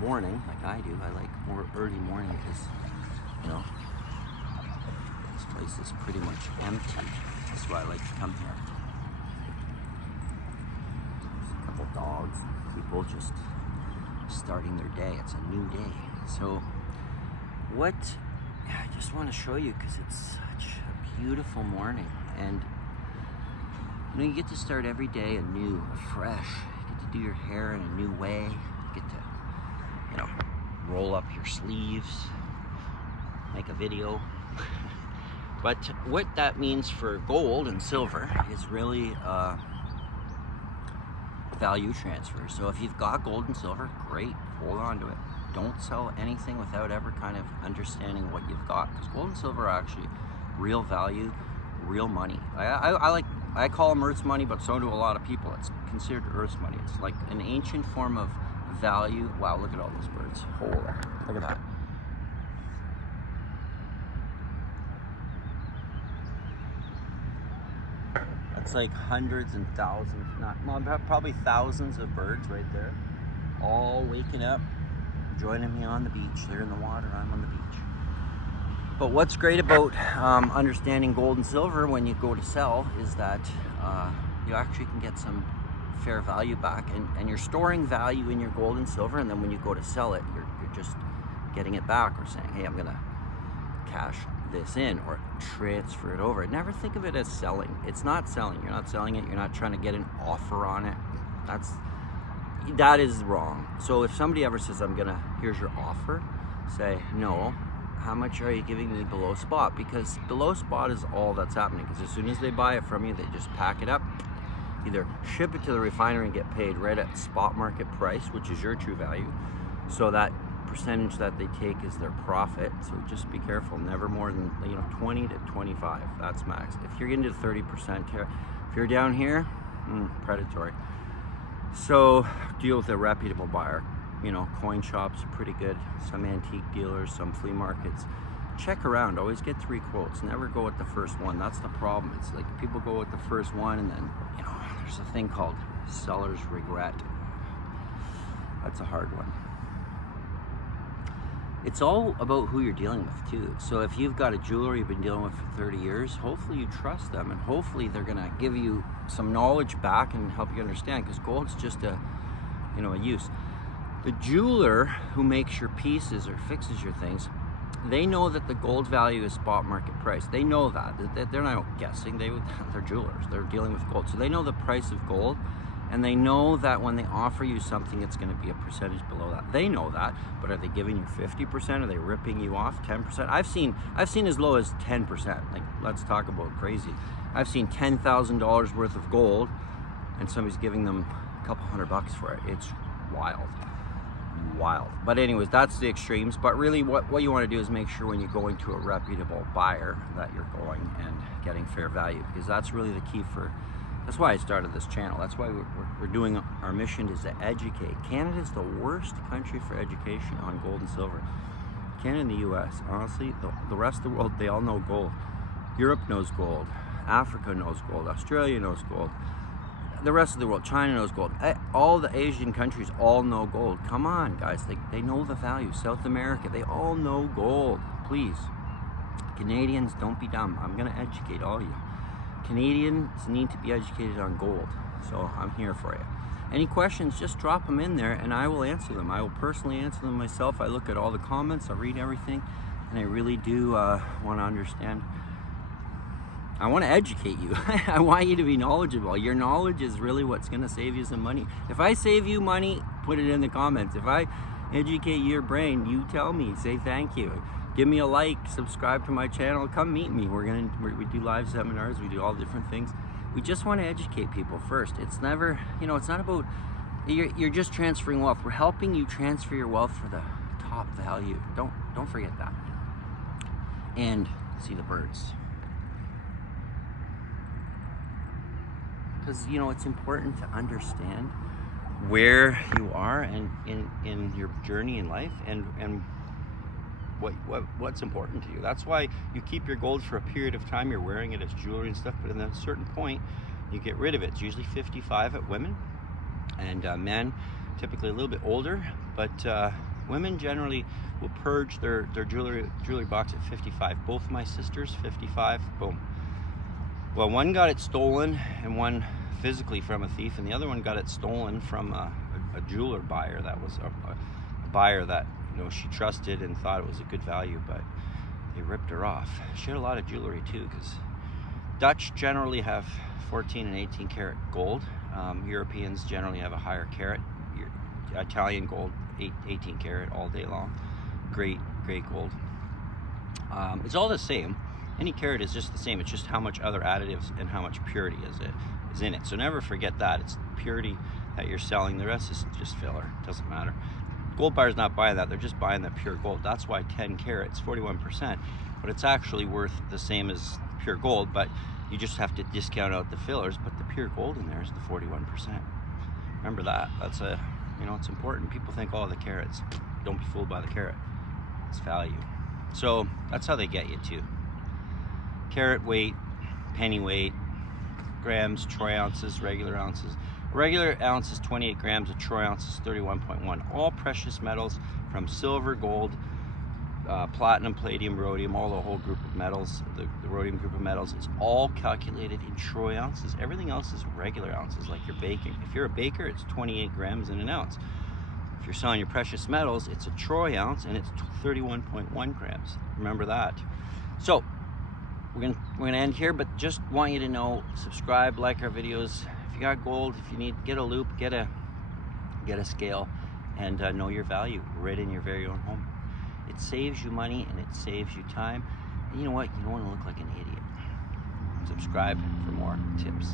morning, like I do. I like more early morning because, you know, this place is pretty much empty. That's why I like to come here. There's a couple dogs, people just starting their day. It's a new day. So I just want to show you because it's such a beautiful morning, and you know, you get to start every day anew, afresh. You get to do your hair in a new way. You get to, you know, roll up your sleeves, make a video. But what that means for gold and silver is really value transfer. So if you've got gold and silver, great, hold on to it. Don't sell anything without ever kind of understanding what you've got, because gold and silver are actually real value, real money. I call them Earth's money, but so do a lot of people. It's considered Earth's money. It's like an ancient form of value. Wow, look at all those birds. Holy, look at that. It's like hundreds and thousands, probably thousands of birds right there, all waking up, joining me on the beach. They're in the water, I'm on the beach. But what's great about understanding gold and silver when you go to sell is that you actually can get some fair value back, and you're storing value in your gold and silver, and then when you go to sell it, you're just getting it back, or saying, hey, I'm gonna cash this in or transfer it over. Never think of it as selling. It's not selling. You're not selling it. You're not trying to get an offer on it. That is wrong. So if somebody ever says, here's your offer, say, no, how much are you giving me below spot? Because below spot is all that's happening, because as soon as they buy it from you, they just pack it up, either ship it to the refinery and get paid right at spot market price, which is your true value. So that percentage that they take is their profit. So just be careful, never more than 20 to 25. That's max. If you're getting to 30%, if you're down here, predatory. So deal with a reputable buyer. Coin shops are pretty good, some antique dealers, some flea markets. Check around, always get 3 quotes, never go with the first one. That's the problem. It's like people go with the first one, and then there's a thing called seller's regret. That's a hard one. It's all about who you're dealing with too. So if you've got a jeweler you've been dealing with for 30 years, hopefully you trust them, and hopefully they're gonna give you some knowledge back and help you understand, because gold's just a use. The jeweler who makes your pieces or fixes your things, they know that the gold value is spot market price. They know that. They're not guessing. They're jewelers. They're dealing with gold. So they know the price of gold, and they know that when they offer you something, it's going to be a percentage below that. They know that, but are they giving you 50%? Are they ripping you off 10%? I've seen as low as 10%. Like, let's talk about crazy. I've seen $10,000 worth of gold, and somebody's giving them a couple $100 for it. It's wild. But anyways, that's the extremes. But really what you want to do is make sure when you're going to a reputable buyer that you're going and getting fair value, because that's really the key that's why I started this channel. That's why we're doing, our mission is to educate. Canada's the worst country for education on gold and silver. Canada and the US, honestly, the rest of the world, they all know gold. Europe knows gold, Africa knows gold, Australia knows gold. The rest of the world, China knows gold. All the Asian countries all know gold. Come on, guys, they know the value. South America, they all know gold. Please, Canadians, don't be dumb. I'm gonna educate all you. Canadians need to be educated on gold, so I'm here for you. Any questions, just drop them in there and I will answer them. I will personally answer them myself. I look at all the comments, I read everything, and I really do want to understand. I want to educate you. I want you to be knowledgeable. Your knowledge is really what's going to save you some money. If I save you money, put it in the comments. If I educate your brain, you tell me, say thank you. Give me a like, subscribe to my channel, come meet me. We do live seminars, we do all different things. We just want to educate people first. It's never, it's not about, you're just transferring wealth. We're helping you transfer your wealth for the top value. Don't forget that. And see the birds. Because it's important to understand where you are and in your journey in life, and what's important to you. That's why you keep your gold for a period of time. You're wearing it as jewelry and stuff, but at a certain point you get rid of it. It's usually 55 at women, and men typically a little bit older, but women generally will purge their jewelry box at 55. Both of my sisters, 55, boom. Well, one got it stolen, and one physically from a thief, and the other one got it stolen from a jeweler buyer that was a buyer that, you know, she trusted and thought it was a good value, but they ripped her off. She had a lot of jewelry too, because Dutch generally have 14 and 18 karat gold. Europeans generally have a higher carat. Italian gold, 18 karat all day long. Great gold. It's all the same. Any carat is just the same. It's just how much other additives and how much purity is in it. So never forget that. It's purity that you're selling. The rest is just filler. It doesn't matter. Gold buyer's not buying that. They're just buying the pure gold. That's why 10 carats, 41%, but it's actually worth the same as pure gold, but you just have to discount out the fillers, but the pure gold in there is the 41%. Remember that. That's it's important. People think, oh, the carats. Don't be fooled by the carat. It's value. So that's how they get you too. Carat weight, penny weight, grams, troy ounces, regular ounces. Regular ounce is 28 grams, a troy ounce is 31.1. All precious metals from silver, gold, platinum, palladium, rhodium, all the whole group of metals, the rhodium group of metals, is all calculated in troy ounces. Everything else is regular ounces, like you're baking. If you're a baker, it's 28 grams in an ounce. If you're selling your precious metals, it's a troy ounce and it's 31.1 grams. Remember that. So we're gonna end here, but just want you to know, subscribe, like our videos. If you got gold, if you need, get a loop, get a scale, and know your value right in your very own home. It saves you money and it saves you time. And you know what? You don't want to look like an idiot. Subscribe for more tips.